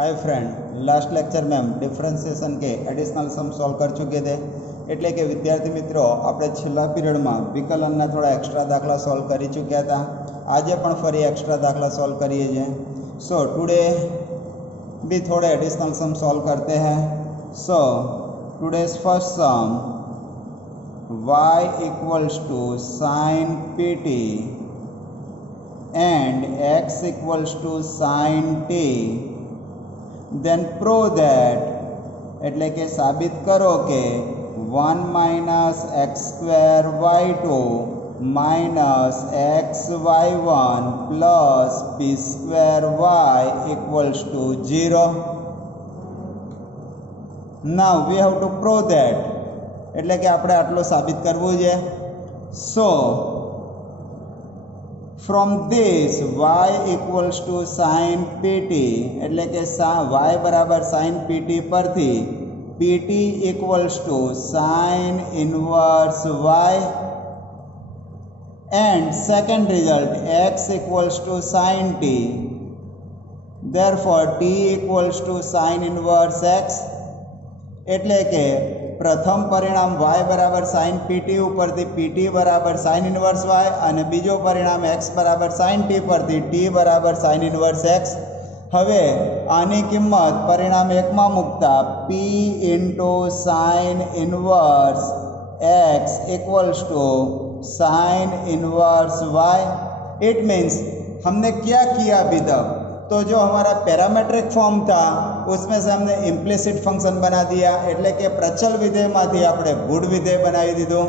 Hi friend, last lecture में हम differentiation के एडिशनल सम सॉल्व कर चुके थे। એટલે કે વિદ્યાર્થી મિત્રો આપણે છેલ્લા પીરિયડમાં વિકલનના થોડા એક્સ્ટ્રા દાખલા સોલ્વ કરી ચૂક્યા હતા। આજે પણ ફરી એક્સ્ટ્રા દાખલા સોલ્વ કરીએ છીએ। सो टुडे भी थोड़े एडिशनल सम सॉल्व करते हैं। So today's first sum y equals to sine pt and x equals to sin t, then prove that એટલે કે સાબિત કરો કે 1 minus x square y2 minus x y1 plus p square y equals to 0। Now we have to prove that, એટલે કે આપણે આટલું સાબિત કરવું છે। So from this y equals to sine pt એટલે કે y बराबर साइन pt परथी pt equals to sine inverse y and second result x equals to sine t, therefore t equals to sine inverse x। એટલે કે प्रथम परिणाम y बराबर sine pt उपरथी pt बराबर साइन इनवर्स y અને બીજો परिणाम x बराबर साइन t परथी t बराबर साइन इनवर्स x। હવે આની કિંમત પરિણામ 1 માં મૂકતા p into sine inverse x equals to sine inverse y। It means हमने क्या किया अभी तक, तो जो हमारा पैरामेट्रिक फॉर्म था उसमें से हमने इम्प्लिसिट फंक्शन बना दिया, એટલે કે પ્રચલ વિધેયમાંથી આપણે ગુણ વિધેય બનાવી દીધું।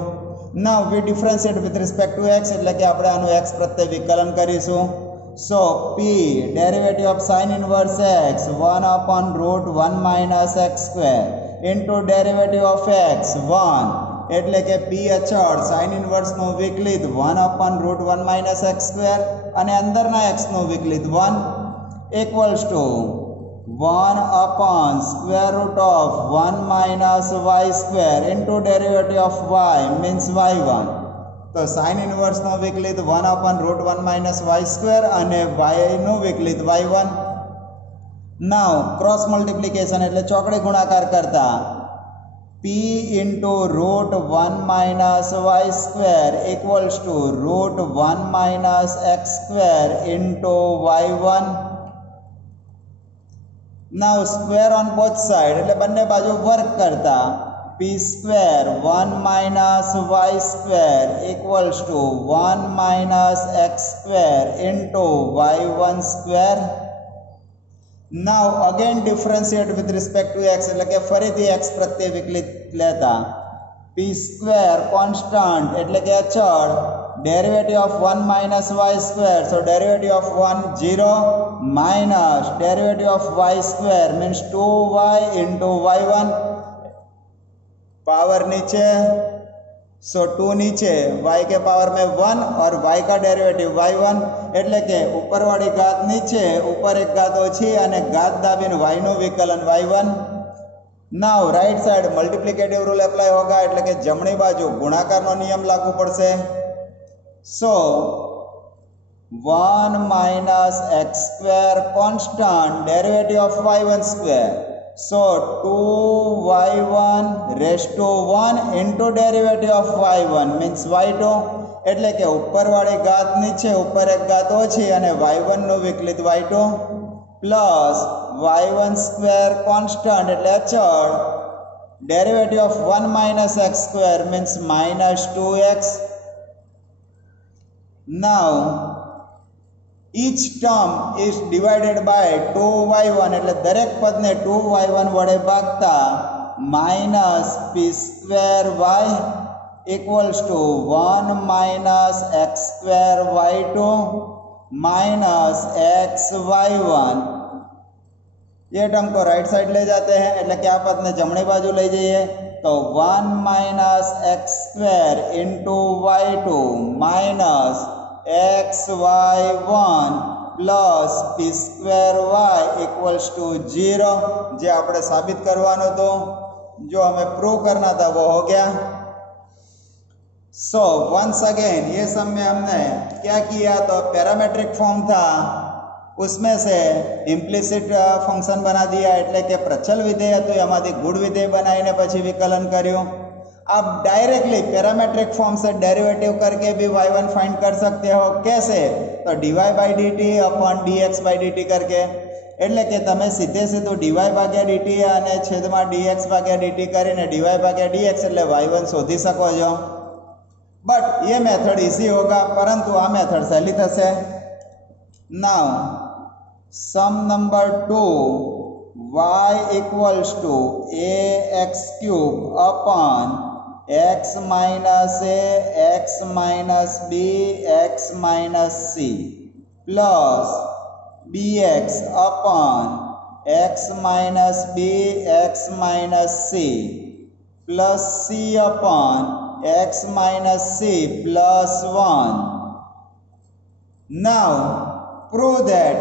Now we differentiate with respect to x, એટલે કે આપણે આનું x પ્રત્યે વિકલન કરીશું। So p derivative of sin inverse x 1 upon root 1 minus x square into derivative of x 1, એટલે કે p અચળ sin ઇનવર્સ નું વિકલિત 1 upon root 1 minus x square અને અંદરના x નું વિકલિત 1 equals to 1 upon square root of 1 minus y square into derivative of y means y1। तो sin इनवर्स नो विकलित 1 upon root 1 minus y square અને y નો વિકલિત y1। नाउ क्रॉस मल्टीप्लिकेशन એટલે ચોકડી ગુણાકાર કરતા p into root 1 minus y square equals to root 1 minus x square into y1। Now square on both side એટલે બંને બાજુ વર્ક કરતા p square 1 minus y square equals to 1 minus x square into y1 square. Now again differentiate with respect to x, એટલે કે ફરીથી x પ્રત્યે વિકલિત લેતા p સ્ક્વેર કોન્સ્ટન્ટ એટલે કે અચળ derivative of 1 minus y square, so derivative of 1 0 minus derivative of y square means 2y into y1, power नीचे सो 2 नीचे y के पावर में 1 और y का डेरिवेटिव y1, એટલે કે ઉપરવાળી ઘાત નીચે ઉપર એક ઘાત ઓછી અને ઘાત દાબીને y નું વિકલન y1। Now right side multiplicative rule apply होगा, એટલે કે જમણી બાજુ ગુણાકારનો નિયમ લાગુ પડશે। So 1 minus x square constant derivative of y1 square, so 2y1 raised to 1 into derivative of y1 means y2, એટલે કે ઉપરવાળી ઘાત નીચે ઉપર એક ઘાત ઓછી અને y1 નું વિકલિત y2 plus y1 square constant એટલે અચળ derivative of 1 minus x square means minus 2x। Now each term is divided by 2y1, એટલે દરેક પદને 2y1 વડે ભાગતા minus p square y equals to 1 minus x square y2 minus x y1। ये term को right side ले जाते हैं, એટલે કે આ પદને જમણી બાજુ લઈ જઈએ तो 1 minus x square into y2 minus xy1 plus p square y equals to 0, જે આપણે સાબિત કરવાનો હતો, जो हमें प्रूव करना था वो हो गया। सो वंस अगेन ये सब में हमने क्या किया, तो पैरामेट्रिक फॉर्म था उसमें से इम्प्लिसिट फंक्शन बना दिया એટલે કે પ્રચલ વિધેય હતું એમાંથી ગુણ વિધેય બનાવીને પછી વિકલન કર્યું। आप डायरेक्टली पैरामेट्रिक फॉर्म से डेरिवेटिव करके भी y1 फाइंड कर सकते हो। कैसे? तो dy by dt upon dx by dt करके, એટલે કે તમે સીધે સીધું dy ભાગ્યા dt અને છેદમાં dx ભાગ્યા dt કરીને dy ભાગ્યા dx એટલે y1 શોધી શકો છો। बट ये मेथड इजी होगा, परंतु आ मेथड सहेली थशे। Now sum number 2 y equals to ax cube upon x minus a x minus b x minus c plus bx upon x minus b x minus c plus c upon x minus c plus 1. Now prove that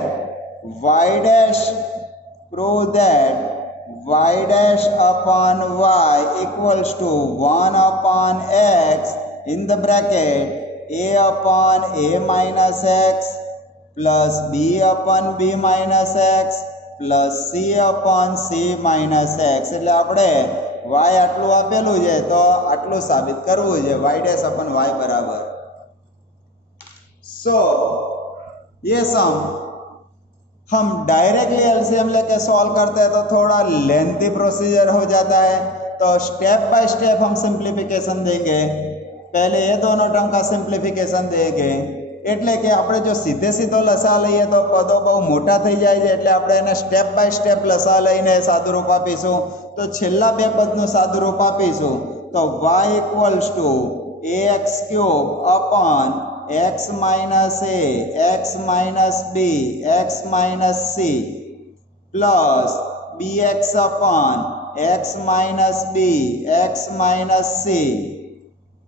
y dash upon y equals to 1 upon x in the bracket a upon a minus x plus b upon b minus x plus c upon c minus x। એટલે આપણે y આટલું આપેલું છે તો આટલું સાબિત કરવું છે y ડેશ अपन y बराबर। सो ये सम हम डायरेक्टली एलसीएम लेके सॉल्व करते हैं तो थोड़ा लेंथी प्रोसीजर हो जाता है, तो स्टेप बाय स्टेप हम सिंप्लीफिकेशन देंगे। पहले ये दोनों टर्म का सिंप्लीफिकेशन देंगे, એટલે કે આપણે જો સીધે સીધો લસા લઈએ તો પદો બહુ મોટા થઈ જાય છે, એટલે આપણે એને સ્ટેપ બાય સ્ટેપ લસા લઈને સાદુરૂપ આપીશું। તો છેલ્લા બે પદનું સાદુરૂપ આપીશું તો y equals to ax cube upon x minus a x minus b x minus c plus bx upon x minus b x minus c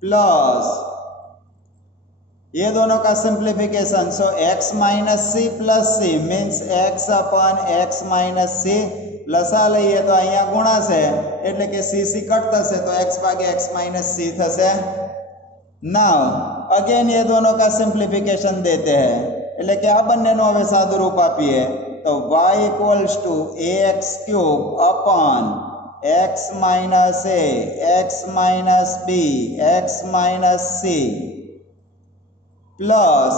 plus ये दोनों का simplification. So x minus C plus C means x upon x minus C लसा लईए तो अहींया गुणाशे એટલે કે c c cut થશે तो x भागे x माइनस सी થશે। नाउ अगेन ये दोनों का सिंप्लीफिकेशन देते हैं એટલે કે આ બંનેનો હવે સાદું રૂપ આપીએ तो y equals to ax cube upon x minus a x minus b x minus c plus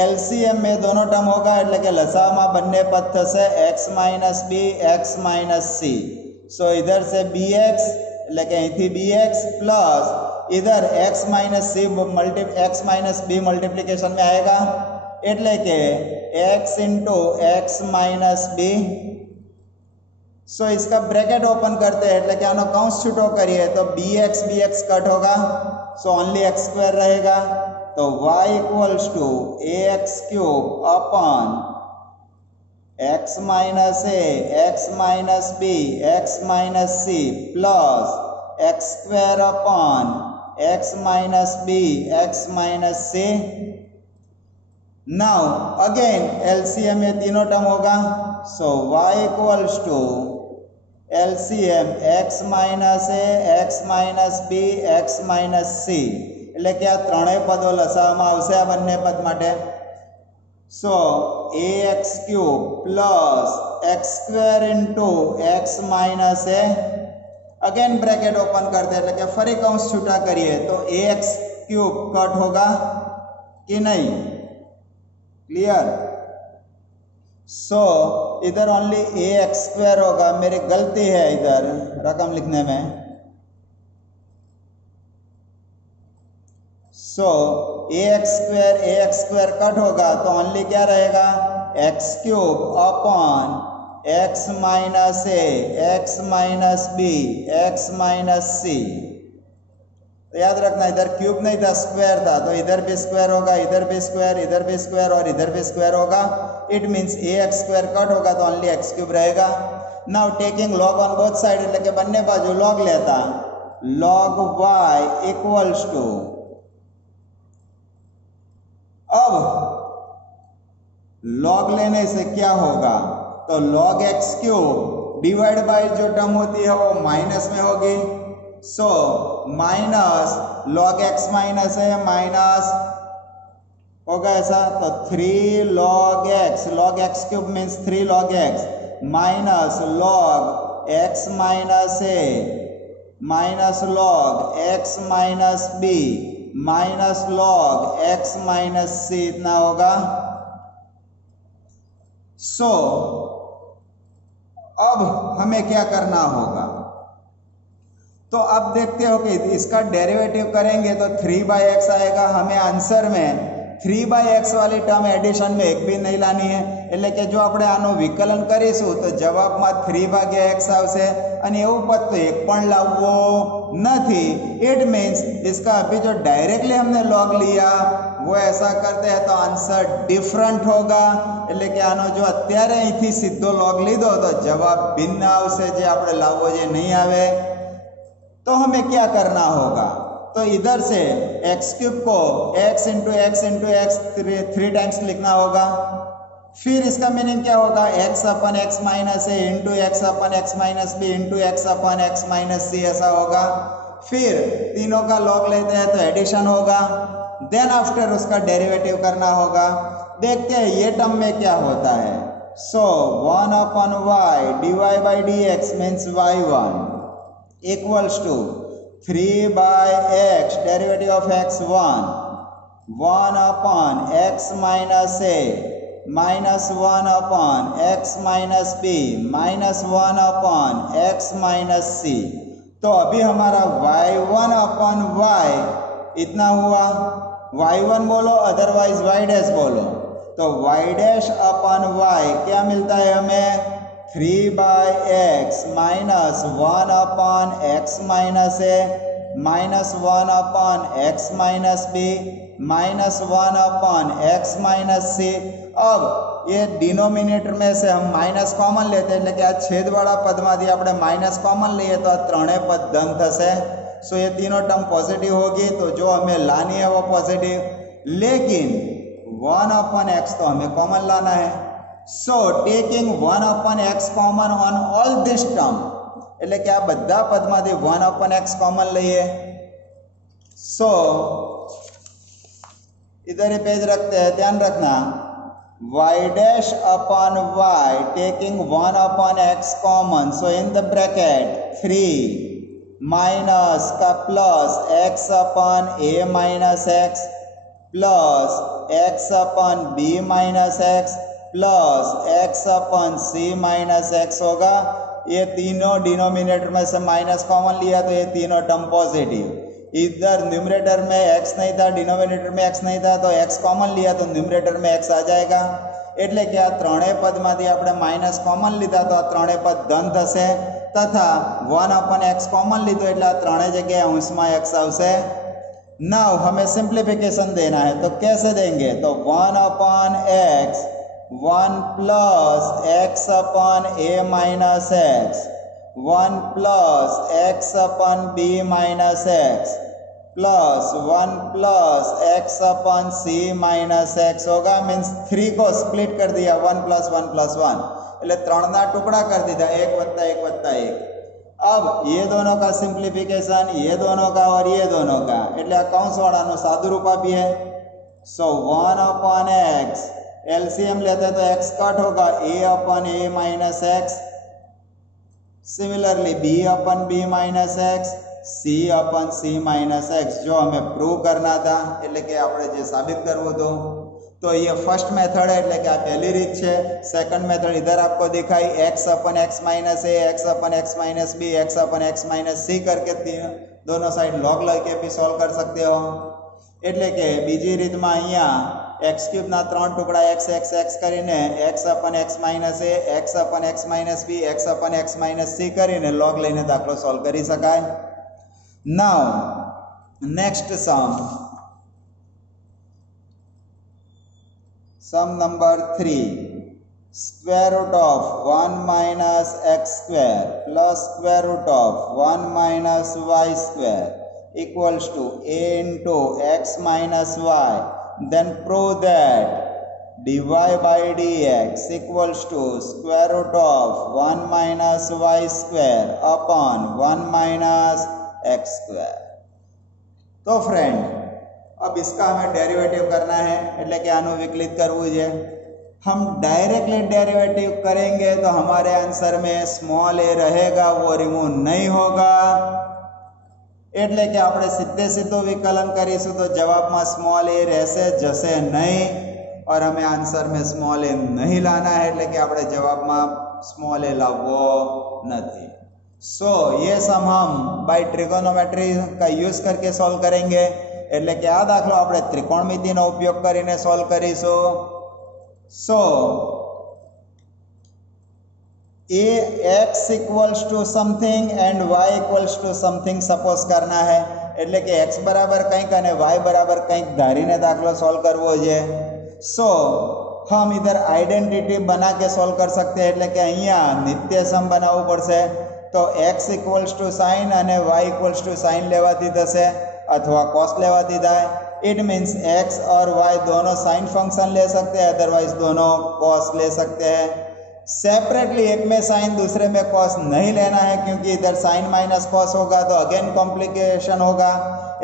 LCM में दोनों टर्म होगा એટલે કે લસામાં બંને પદ થશે x minus b x minus c। सो इधर से bx એટલે કે અહીંથી bx प्लस इधर x minus c x minus b multiplication में आएगा એટલે કે x into x minus b। सो इसका ब्रैकेट ओपन करते हैं એટલે કે આનો કૌંસ છૂટો કરીએ તો bx कट होगा, सो ओनली x स्क्वायर रहेगा। तो y equals to ax cube upon x minus a x minus b x minus c plus x square upon x minus b x minus c। Now again LCM में तीनों term होगा, so y equals to LCM x minus a x minus b x minus c એટલે કે આ ત્રણેય પદો લસાઅમાં આવશે આ બંને પદ માટે। સો ax cube plus x square into x minus a again bracket open करते એટલે કે ફરી કૌંસ છૂટા કરીએ તો ax क्यूब कट होगा कि नहीं? क्लियर? सो इधर ओनली ax स्क्वेर होगा, मेरी गलती है इधर रकम लिखने में। सो ax स्क्वेर कट होगा तो ओनली क्या रहेगा x cube upon x minus a x minus b x minus c। तो याद रखना इधर क्यूब नहीं था स्क्वायर था, तो इधर भी स्क्वायर होगा इधर भी स्क्वायर इधर भी स्क्वायर और इधर भी स्क्वायर होगा। It means ax square cut होगा तो ओनली x क्यूब रहेगा। Now taking log on both side એટલે કે બંને બાજુ log लेता log y इक्वल्स टू, अब log लेने से क्या होगा तो log x cube divide by जो टर्म होती है वो माइनस में होगी। So minus log x minus है माइनस होगा ऐसा। तो 3 log x cube means 3 log x minus log x minus a minus log x minus b minus log x minus c इतना होगा। सो अब हमें क्या करना होगा, तो अब देखते हो कि इसका डेरिवेटिव करेंगे तो 3/x आएगा। हमें आंसर में 3/x वाली टर्म एडिशन में एक भी नहीं लानी है, એટલે કે જો આપણે આનું વિકલન કરીશું તો જવાબમાં 3/x આવશે અને એવું પદ તો એક પણ લાવવો નથી। इट मीन्स इसका अभी जो डायरेक्टली हमने लॉग लिया वो ऐसा करते हैं तो आंसर डिफरेंट होगा। એટલે કે આનો જો અત્યારે અહીંથી સીધો लॉग લીધો तो जवाब भिन्न આવશે, જે આપણે લાવવો જે નહીં આવે। तो हमें क्या करना होगा, तो इधर से x क्यूब को x इंटू एक्स 3 टाइम्स लिखना होगा। फिर इसका मीनिंग क्या होगा, x upon x minus a into x upon x minus b into x upon x minus c ऐसा होगा। फिर तीनों का लॉग लेते हैं तो एडिशन होगा, देन आफ्टर उसका डेरिवेटिव करना होगा। देखते हैं ये टर्म में क्या होता है। So 1 upon y dy/dx means y1 equals to 3/x derivative of x1 1 upon x minus a minus 1 upon x minus b minus 1 upon x minus c। तो अभी हमारा y1 अपन y इतना हुआ, y1 बोलो अदरवाइज y डैश बोलो, तो y dash upon y क्या मिलता है हमें 3/x minus 1 upon x minus a minus 1 upon x minus b minus 1 upon x minus c। अब ये डिनोमिनेटर में से हम माइनस कॉमन लेते हैं, એટલે કે આ છેદવાળા પદમાંથી આપણે માइनस कॉमन लिए तो આ ત્રણેય પદ ધન થશે। सो ये तीनों टर्म पॉजिटिव होगी, तो जो हमें लानी है वो पॉजिटिव, लेकिन 1 अपन x तो हमें कॉमन लाना है। So taking 1 upon x common on all this term, એટલે કે આ બધા પદમાંથી 1 अपन x कॉमन લઈએ। सो इधर ही पेज रखते हैं, ध्यान रखना y dash upon y taking 1 upon x common, so in the bracket 3 minus का plus x upon a minus x plus x upon b minus x plus x upon c minus x होगा। ये तीनों denominator में से minus common लिया तो ये तीनों टर्म पॉजिटिव। इधर न्यूमरेटर में x नहीं था, डिनोमिनेटर में x नहीं था, तो x कॉमन लिया तो न्यूमरेटर में x आ जाएगा। એટલે કે આ ત્રણેય પદમાંથી આપણે માઇનસ કોમન લીધા તો આ ત્રણેય પદ ધન થશે, તથા 1 अपन x कॉमन લીધો એટલે આ ત્રણેય જગ્યાએ અંશમાં x આવશે। नाउ हमें सिंप्लीफिकेशन देना है, तो कैसे देंगे, तो 1 upon x 1 plus x upon a minus x 1 plus x upon b minus x plus 1 plus x upon c minus x होगा। मीन्स 3 को स्प्लिट कर दिया, 1 प्लस 1 प्लस 1 એટલે 3 ના ટુકડા कर दिया, 1 + 1 + 1। अब ये दोनों का सिंप्लीफिकेशन, ये दोनों का और ये दोनों का, એટલે આ કૌંસ વાળાનું સાદું રૂપ આપીએ। सो 1 अपन x एलसीएम लेते तो x कट होगा, a upon a minus x, similarly b upon b minus x, c upon c minus x। जो हमें प्रूव करना था, એટલે કે આપણે જે સાબિત કરવું હતું, तो ये फर्स्ट मेथड है, એટલે કે આ પહેલી રીત છે। सेकंड मेथड इधर आपको दिखाई x upon x minus a x upon x minus b x upon x minus c करके दोनों साइड लॉग लेके भी सॉल्व कर सकते हो। એટલે કે બીજી રીતમાં અહીંયા x क्यूब ना 3 टुकड़ा x x x કરીને x upon x minus a x upon x minus b x upon x minus c કરીને लॉग લઈને દાખલો સોલ્વ કરી શકાય। Now next sum number 3, square root of 1 minus x square plus square root of 1 minus y square equals to a into x minus y, then prove that dy by dx equals to square root of 1 minus y square upon 1 minus x square. तो friend अब इसका हमें derivative करना है એટલે કે આનું વિકલિત કરવું છે। हम डायरेक्टली डेरिवेटिव करेंगे तो हमारे आंसर में स्मॉल ए रहेगा, वो रिमूव नहीं होगा। એટલે કે આપણે સીધે સીધું વિકલન કરીશું તો જવાબમાં સ્મોલ એ રહેશે, જશે નહીં, और हमें आंसर में स्मॉल ए नहीं लाना है એટલે કે આપણે જવાબમાં स्मॉल ए लावવો નથી। सो ये सम हम बाय ट्रिगोनोमेट्री का यूज करके सॉल्व करेंगे એટલે કે આ દાખલો આપણે ત્રિકોણમિતિનો ઉપયોગ કરીને સોલ્વ કરીશું। So a x equals to something and y equals to something suppose करना है એટલે કે x बराबर કંઈક અને y बराबर કંઈક ધારીને દાખલો સોલ્વ કરવો છે। सो हम इधर आइडेंटिटी बना के सोल्व कर सकते हैं એટલે કે અહીંયા નિત્ય સમ બનાવવું પડશે। तो x इक्वल्स टू साइन અને y इक्वल्स टू साइन लेवाती થશે अथवा कॉस लेवाती થાય। इट मीन्स x और y दोनों साइन फंक्शन ले सकते हैं, अदरवाइज दोनों कॉस ले सकते हैं। सेपरेटली एक में साइन दूसरे में कॉस नहीं लेना है, क्योंकि इधर साइन माइनस कॉस होगा तो अगेन कॉम्प्लिकेशन होगा।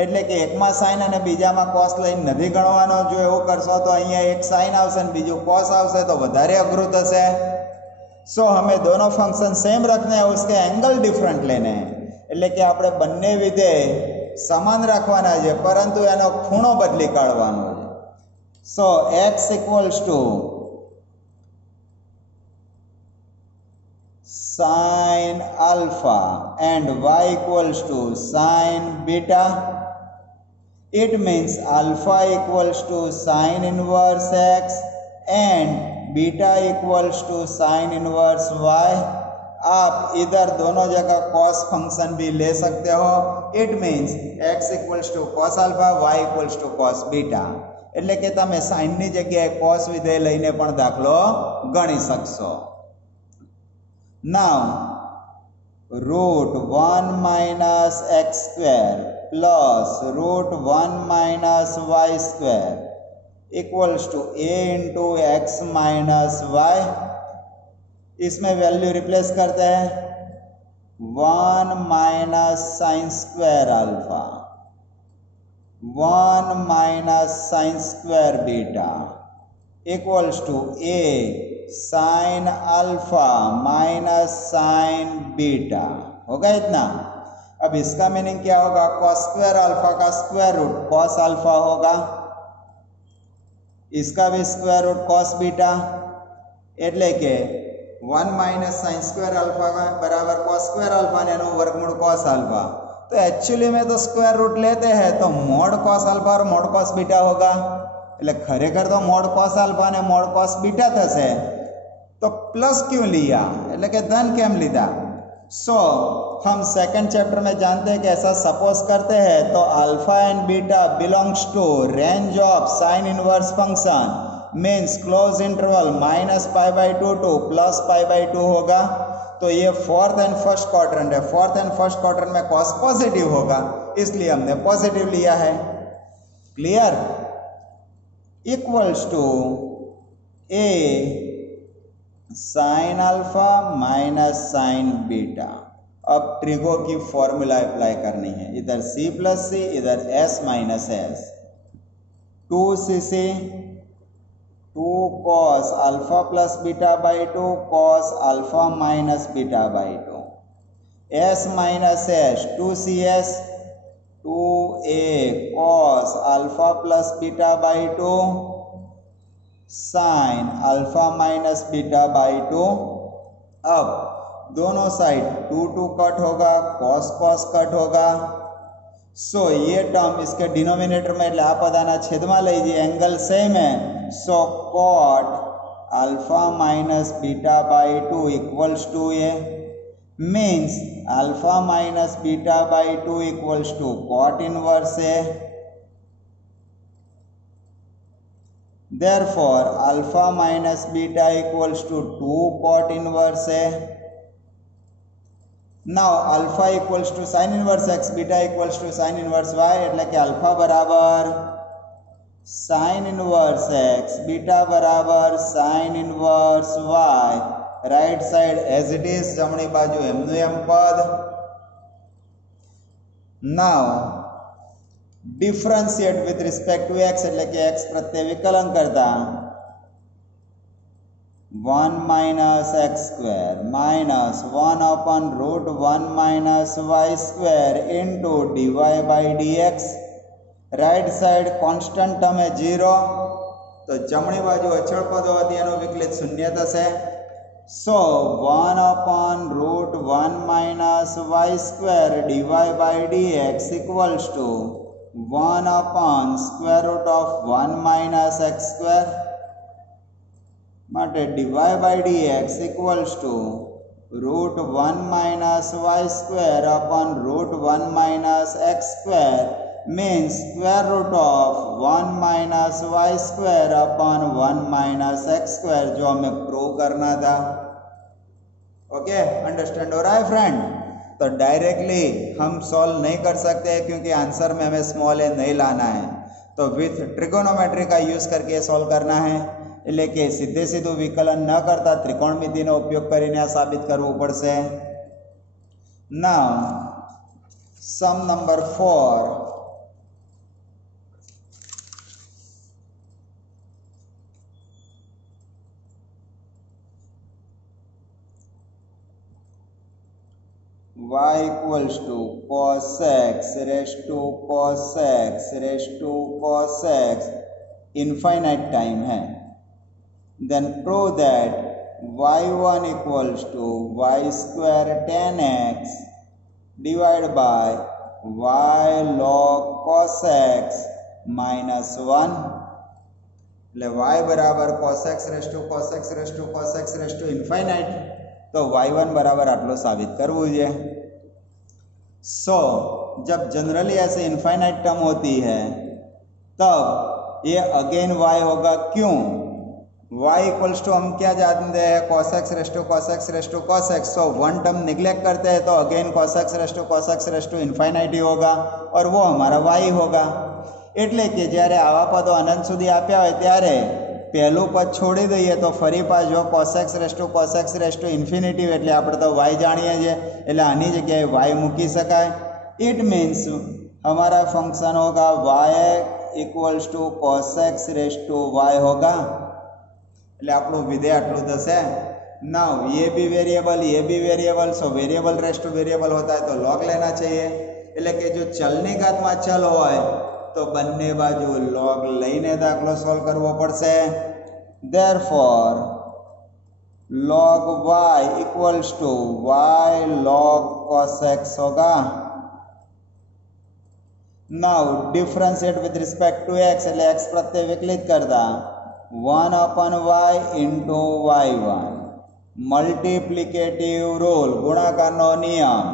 એટલે કે એકમાં સાइन અને બીજામાં कॉस લઈને નથી ગણવાનો। જો એવું કરશો તો અહીંયા એક સાइन આવશે અને બીજું कॉस આવશે તો વધારે અઘરું થશે। सो हमें दोनों फंक्शन सेम रखने हैं, उसके एंगल डिफरेंट लेने हैं એટલે કે આપણે બંને વિધેય સમાન રાખવાના છે, પરંતુ એનો ખૂણો બદલી કાઢવાનો છે। So x equals to sin alpha and y equals to sin beta. It means alpha equals to sin inverse x and beta equals to sine inverse y। आप इधर दोनों जगह cos फंक्शन भी ले सकते हो। It means x equals to cos alpha, y equals to cos beta, એટલે કે તમે sin ની જગ્યાએ cos વિધેય લઈને પણ દાખલો ગણી શકશો। Now root 1 minus x square plus root 1 minus y square equals to a into x minus y. इसमें वैल्यू रिप्लेस करते हैं 1 minus sine square alpha, 1 minus sine square beta equals to a sine alpha minus sine beta. होगा इतना। अब इसका meaning क्या होगा? Cos square alpha का स्क्वायर रूट कॉस अल्फा होगा, इसका भी स्क्वायर रूट कॉस बीटा, એટલે કે 1 माइनस साइन स्क्वायर अल्फा का बराबर कॉस स्क्वायर अल्फा ने वर्गमूल कॉस अल्फा। तो एक्चुअली में तो स्क्वायर रूट लेते हैं तो मोड कॉस अल्फा और मोड कॉस बीटा होगा, એટલે ખરેખર તો મોડ કોસ અલ્ફા અને મોડ કોસ બીટા થશે। तो प्लस क्यों लिया, એટલે કે ધન કેમ લીધા? सो हम सेकंड चैप्टर में जानते हैं कि ऐसा सपोज करते हैं तो alpha and beta belongs to range of sine inverse function, means close interval -π/2 to +π/2 होगा। तो ये फोर्थ एंड फर्स्ट क्वाड्रेंट है, फोर्थ एंड फर्स्ट क्वाड्रेंट में कॉस पॉजिटिव होगा, इसलिए हमने पॉजिटिव लिया है। Clear? Equals to a sine alpha minus sine beta. अब ट्रिगो की फॉर्मूला अप्लाई करनी है, इधर c प्लस सी, इधर s minus s. 2cc 2 cos alpha plus beta by 2 cos alpha minus beta by 2, s minus S 2cs 2a cos alpha plus beta by 2 sign alpha minus beta by 2। अब दोनों side 2 cut होगा, cos cos cut होगा। सो ये term इसके denominator में એટલે આ પદાના છેદમાં લઈ જઈએ, एंगल सेम है। So cot alpha minus beta by 2 equals to a, means alpha minus beta by 2 equals to cot inverse a. Therefore alpha minus beta equals to 2 cot inverse A. Now alpha equals to sin inverse x, beta equals to sin inverse y, એટલે કે alpha બરાબર sin inverse x, beta બરાબર sin inverse y. Right side as it is, જમણી બાજુ એમનું એમ પદ। Now differentiate with respect to x એટલે કે એક્સ પ્રત્યે વિકલન કરતા 1 minus x square minus 1 upon root 1 minus y square into dy by dx. Right side constant term એ 0, તો જમણી બાજુ અચળ પદો હતી એનો વિકલિત શૂન્ય થશે. So 1 upon root 1 minus y square dy by dx equals to 1 upon square root of 1 minus x square. માટે dy by dx equals to root 1 minus y square upon root 1 minus x square means square root of 1 minus y square upon 1 minus x square जो हमें prove करना था. Okay, understand हो रहा है friend? तो directly हम सॉल्व नहीं कर सकते क्योंकि आंसर में हमें स्मॉल ए नहीं लाना है, तो विथ ट्रिगोनोमेट्री का यूज करके सॉल्व करना है. એટલે કે સીધે સીધું વિકલન ન કરતા ત્રિકોણમિતિનો ઉપયોગ કરીને આ સાબિત કરવું પડશે. નાઉ સમ number 4. y equals to cos x raised to cos x raised to cos x infinite time है. Then prove that y1 equals to y square tan x divided by y log cos x minus 1. એટલે y બરાબર cos x raised to cos x raised to cos x raised to infinite, तो y1 बराबर आटलो साबित करवू है. सो जब generally ऐसे infinite term होती है तब ये अगेन y होगा. क्यों? y इक्वल्स टू हम क्या जानते हैं, cos x rest to cos x rest to cos x. So one term neglect करते हैं तो again cos x rest to infinite ही होगा और वो हमारा y होगा. એટલે કે જ્યારે આવા પદો અનંત સુધી આપ્યા હોય ત્યારે પહેલું પદ છોડી દઈએ તો ફરી પાછો cos x rest two infinity, એટલે આપણે તો y જાણીએ છીએ એટલે આની જગ્યાએ y મૂકી શકાય. ઇટ મીન્સ हमारा फंक्शन होगा y equals to cos x rest to y होगा. એટલે આપણું વિધેય આટલું થશે. नाउ ये भी variable, so variable rest two variable होता है तो लॉग लेना चाहिए. એટલે કે જો ચલની ઘાતમાં ચલ હોય तो બંને બાજુ log લઈને દાખલો સોલ્વ કરવો પડશે. Therefore log y equals to y log cos x होगा. Now differentiate with respect to x એટલે x પ્રત્યે વિકલિત કરતા 1 upon y into y1. Multiplicative rule, ગુણાકારનો નિયમ.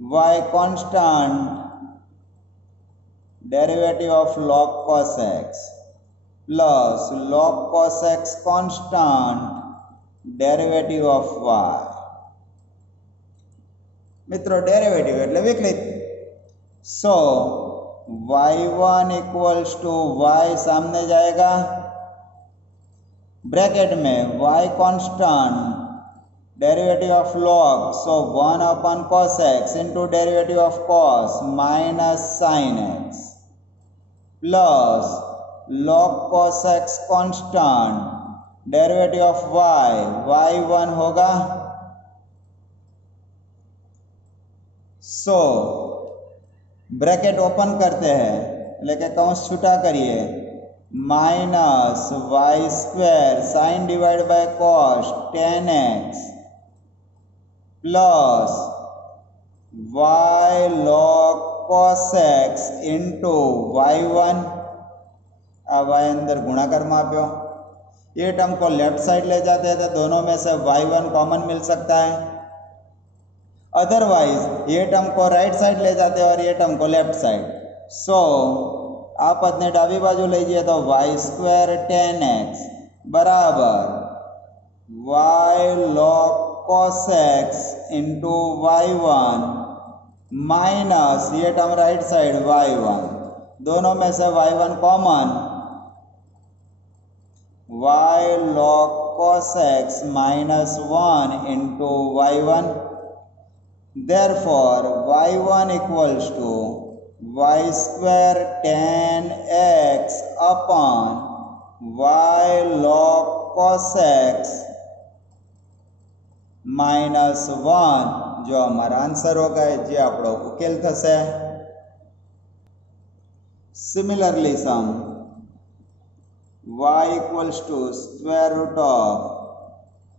y constant derivative of log cos x plus log cos x constant derivative of y. मित्रों derivative એટલે વિકલિત. सो y1 इक्वल्स टू y सामने जाएगा, ब्रैकेट में y constant derivative of log, so 1 upon cos x into derivative of cos minus sin x plus log cos x constant derivative of y1 होगा. So bracket open करते हैं, लेके कंस छूटा करिए, minus y square sine divide by cos tan x plus y log cos x into y1. अब y अंदर गुणाकार में आप्यो. ये टर्म को लेफ्ट साइड ले जाते हैं तो दोनों में से y1 कॉमन मिल सकता है. अदरवाइज ये टर्म को राइट साइड ले जाते हैं और ये टर्म को लेफ्ट साइड. सो आ पद ने डाबी बाजू ले जाइए तो वाई स्क्वायर tan x बराबर y log cos x into y1 minus ये टर्म राइट साइड y1, दोनों में से y1 common, y log cos x minus 1 into y1. Therefore y1 equals to y square tan x upon y log cos x -1 जो हमारा answer होगा जे આપણો ઉકેલ થશે। Similarly sum y equals to square root of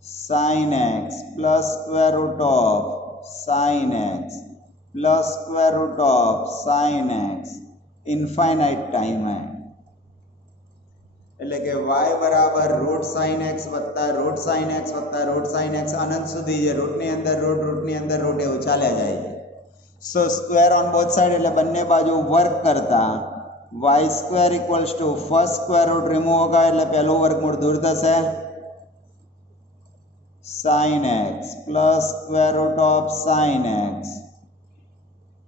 sin x plus square root of sin x plus square root of sin x infinite time है એટલે કે y બરાબર રૂટ sin x વત્તા રૂટ sin x વત્તા route sin x અનંત સુધી જે રૂટની અંદર route એવું ચાલ્યા જાય છે। સો સ્ક્વેર ઓન બોથ સાઇડ એટલે બંને બાજુ વર્ક કરતા y square equals two first square root remove होगा એટલે પહેલું વર્ગમૂળ દૂર થશે sin x plus square root of sin x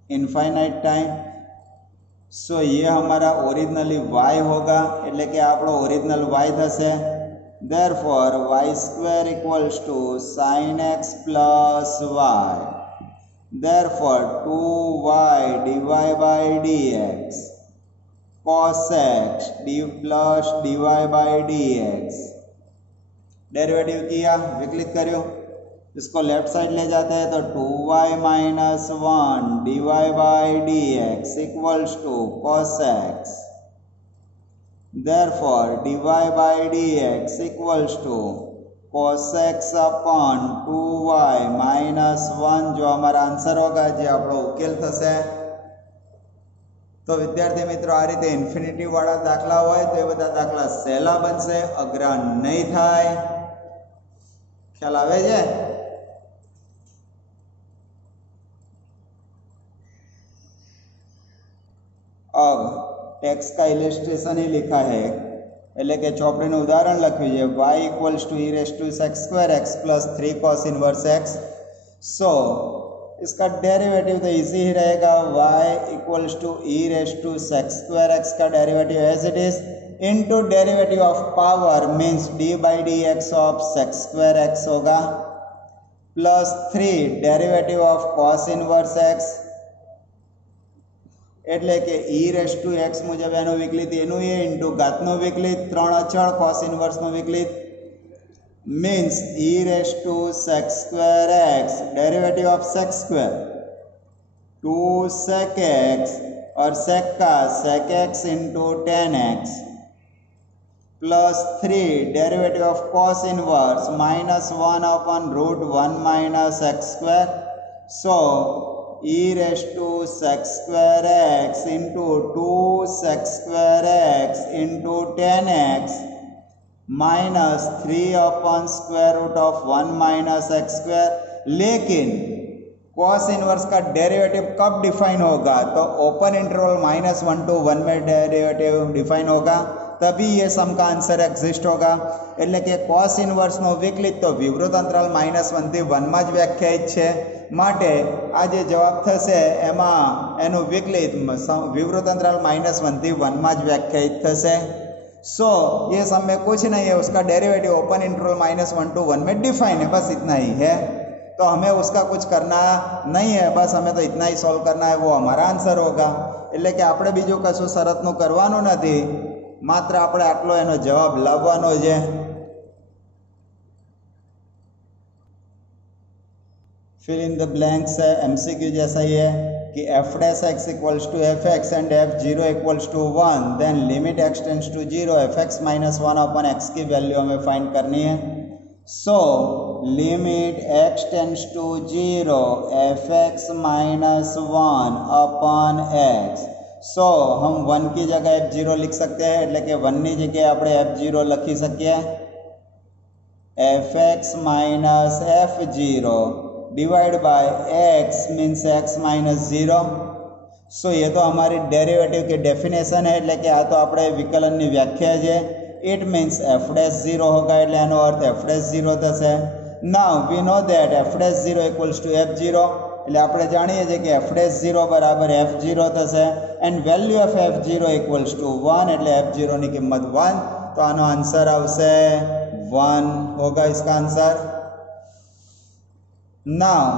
infinite time. So ये हमारा ओरिजिनली y होगा એટલે કે આપણો ઓરિजिनल y થશે। Therefore y square equals to sin x plus y। Therefore 2y dy by dx cos x d plus dy by dx derivative किया विकलित करो इसको लेफ्ट साइड ले जाते हैं तो 2y minus 1 dy by dx equals to cos x। Therefore dy by dx equals to cos x upon 2y minus 1 जो हमारा answer होगा जे આપણો ઉકેલ થશે। तो विद्यार्थी मित्रों आ रीते इन्फिनिटी वाला दाखला होय तो ये बधा दाखला सहेला बनशे अघरा नहीं थाय। ख्याल आवे छे? अब टेक्स्ट का इलस्ट्रेशन ही लिखा है એટલે કે ચોપડીનું ઉદાહરણ લખ્યું છે y equals to e raise to sec square x plus 3 cos inverse x। So इसका डेरिवेटिव तो इजी ही रहेगा y equals to e raise to sec square x का derivative as it is into derivative of power means d by D x of sec square x होगा plus 3 derivative of cos inverse x એટલે કે e raise two x મુજબ એનું વિકલિત એનું એ into ઘાતનું વિકલિત 3 અચળ cos ઇનવર્સનું વિકલિત means e raise to sec square x derivative of sec square 2 sec x और sec का sec x into 10x plus 3 derivative of cos inverse -1 upon root 1 minus x square. So e raise to sec square x into 2 sec square x into 10x minus 3 upon square root of 1 minus x square. लेकिन cos inverse का derivative कब define होगा तो open interval -1 to 1 में derivative define होगा तभी ये सम का आंसर एग्जिस्ट होगा। એટલે કે cos इनवर्स નો વિકલિત तो વિવૃત અંતરાલ -1 થી 1 માં જ વ્યાખ્યાયિત છે માટે આ જે જવાબ થશે એમાં એનું વિકલિત વિવૃત અંતરાલ -1 થી 1 માં જ વ્યાખ્યાયિત થશે। सो ये सम में कुछ नहीं है उसका डेरिवेटिव ओपन इंटरवल -1 to 1 में डिफाइन है बस इतना ही है। तो हमें उसका कुछ करना नहीं है बस हमें तो इतना ही सॉल्व करना है वो हमारा आंसर होगा। એટલે કે આપણે બીજું કશું શરતનું કરવાનું નથી मात्र આપણે આટલો એનો જવાબ લાવવાનો છે। फिल इन द ब्लैंक्स है एमसीक्यू जैसा ही है कि f dash x equals to f x and f zero equals to 1 then limit x tends to 0 f x -1 upon x की वैल्यू हमें फाइंड करनी है। So limit x tends to 0 f x -1 upon x. So हम 1 की जगह f0 लिख सकते हैं એટલે કે 1 ની જગ્યાએ આપણે f0 લખી શકીએ fx -f0 divide by x means x -0। सो ये तो हमारी डेरिवेटिव की डेफिनेशन है એટલે કે આ તો આપણે વિકલનની વ્યાખ્યા છે। इट मीन्स f'0 होगा એટલે એનો અર્થ f'0 થશે। Now we know that f'0 equals to f0 એટલે આપણે જાણીએ છીએ કે f'0 બરાબર f0 થશે and value of f0 equals to 1 એટલે f0 ની કિંમત 1 तो આનો આન્સર આવશે 1 होगा इसका answer. Now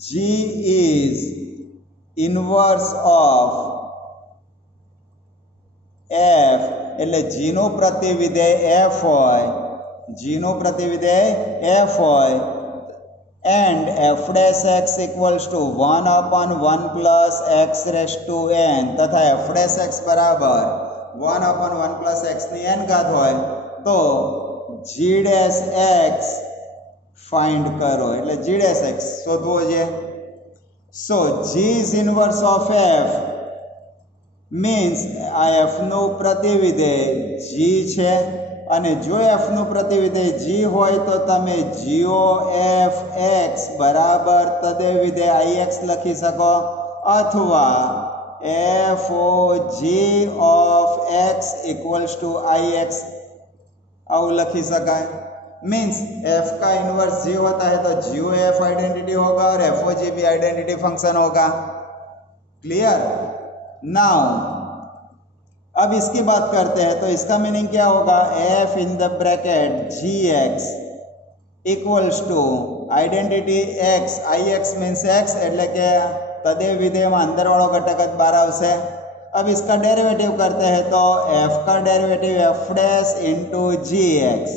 g is inverse of f એટલે g નું પ્રતિવિધેય f હોય, g નું પ્રતિવિધેય f હોય and f dash x equals to 1 upon 1 plus x raised to n તથા f dash x બરાબર 1 upon 1 plus x ની n ઘાત હોય તો g dash x ફાઇન્ડ કરો એટલે g dash x શોધવો છે. સો g is inverse of f means આ f નું પ્રતિવિધેય g છે અને જો f નું પ્રતિવિધેય g હોય તો તમે g of x બરાબર તદેવ વિધેય ix લખી શકો અથવા f g of x equals to ix આવું લખી શકાય. मीन्स f का इनवर्स g होता है तो g o f आइडेंटिटी होगा और f o g भी आइडेंटिटी फंक्शन होगा. क्लियर. नाउ अब इसकी बात करते हैं तो इसका मीनिंग क्या होगा, f in the bracket g x equals to identity x ix means x એટલે કે તદેવ વિધેયમાં અંદરવાળો ઘટક જ બહાર આવશે. अब इसका डेरिवेटिव करते हैं तो f का derivative f dash into g x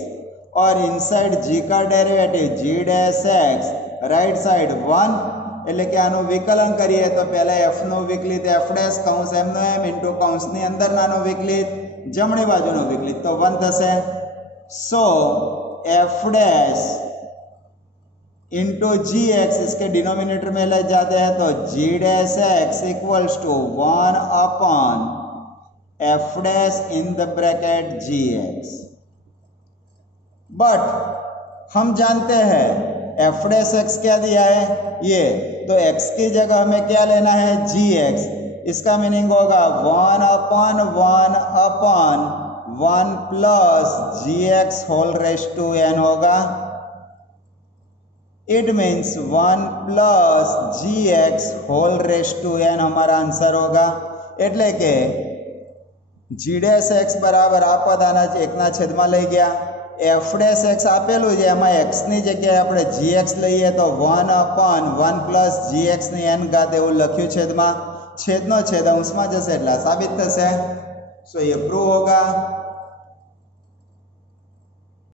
और इनसाइड g का derivative g dash x right side 1 એટલે કે આનું વિકલન કરીએ તો પહેલા f નું વિકલિત f ડેશ કૌંસ m નો m ઇન્ટુ કૌંસની અંદરનાનો વિકલિત જમણી બાજુનો વિકલિત તો 1 થશે. So f dash into g x इसके डिनोमिनेटर में ले जाते हैं तो g dash x equals to 1 upon f dash in the bracket g x. But हम जानते हैं एफ डैश एक्स क्या दिया है ये, तो एक्स की जगह हमें क्या लेना है जी एक्स. इसका मीनिंग होगा 1 upon 1 plus g x whole raised to n होगा. It means 1 plus g x whole raised to n हमारा आंसर होगा. એટલે કે जी डैश एक्स बराबर आ पद आना एकना छेदમાં લઈ ગયા. एफ डैश एक्स आपेलू है एम एक्स ની જગ્યાએ આપણે जी एक्स લઈએ તો 1 अपॉन 1 प्लस जी एक्स ની n ઘાત એવું લખ્યું છેદમાં. છેદનો છેદ અંશમાં જશે એટલે સાબિત થશે. सो ये प्रूव होगा.